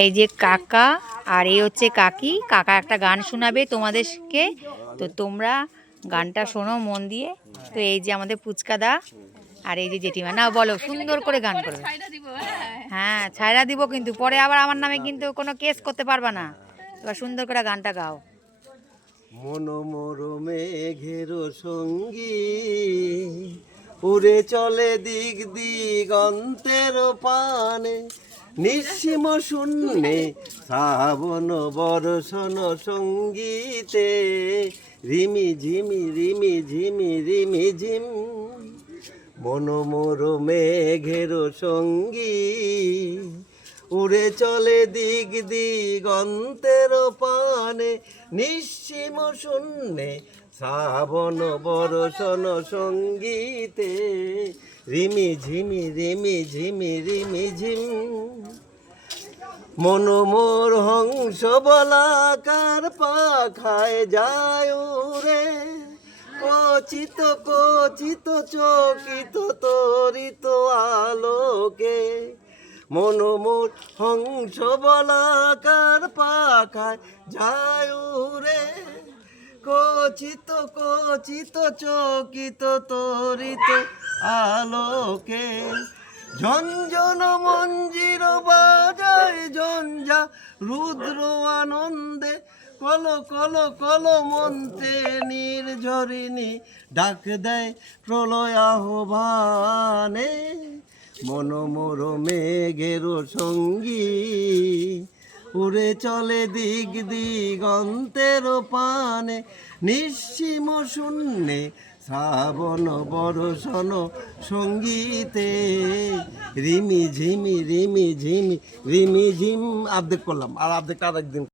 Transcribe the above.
এই যে কাকা আর এই হচ্ছে কাকি। কাকা একটা গান শোনাবে তোমাদেরকে, তো তোমরা গানটা শোনো মন দিয়ে। তো এই যে আমাদের পুচকাদা আর এই যে জেঠিমা, না বলো সুন্দর করে গান করবে। হ্যাঁ ছাইরা দিব, কিন্তু পরে আবার আমার নামে কিন্তু কোনো কেস করতে পারবা না। এবার সুন্দর করে গানটা গাও। মনোমোর মেঘের সঙ্গী উড়ে চলে দিক দিগন্তের পানে, নিঃসীম শূন্যে শ্রাবণ বর্ষণ সঙ্গীতে রিমি ঝিমি রিমি ঝিমি রিমি ঝিম। মনোমোর মেঘের সঙ্গী উড়ে চলে দিক দিগন্তের পানে, নিঃসীম শূন্যে শ্রাবণ বর্ষণ সঙ্গীতে রিমি ঝিমি রিমি ঝিমি রিমি ঝিম। মনোমোর হংস বলাকার পাখায় যায় উড়ে, কচিত কচিত চকিত তরিত আলোকে। মনোমোর হংস বলাকার পাখায় যায় উড়ে, কচিত কচিত চকিত তরিত আলোকে। ঝঞ্ঝন মঞ্জির বাজায় ঝঞ্ঝা রুদ্র আনন্দে, কল কল কল মন্ত্রে নির্ঝরিণী ডাক দেয় প্রলয় আহ্বানে। মনোমোর মেঘের সঙ্গী উড়ে চলে দিক দিগন্তের পানে, নিঃসীম শূন্যে শ্রাবণ বর্ষণ সঙ্গীতে রিমি ঝিমি রিমি ঝিমি রিমি ঝিম। আর্ধেক করলাম, আর আর্ধেকটা আরেকদিন।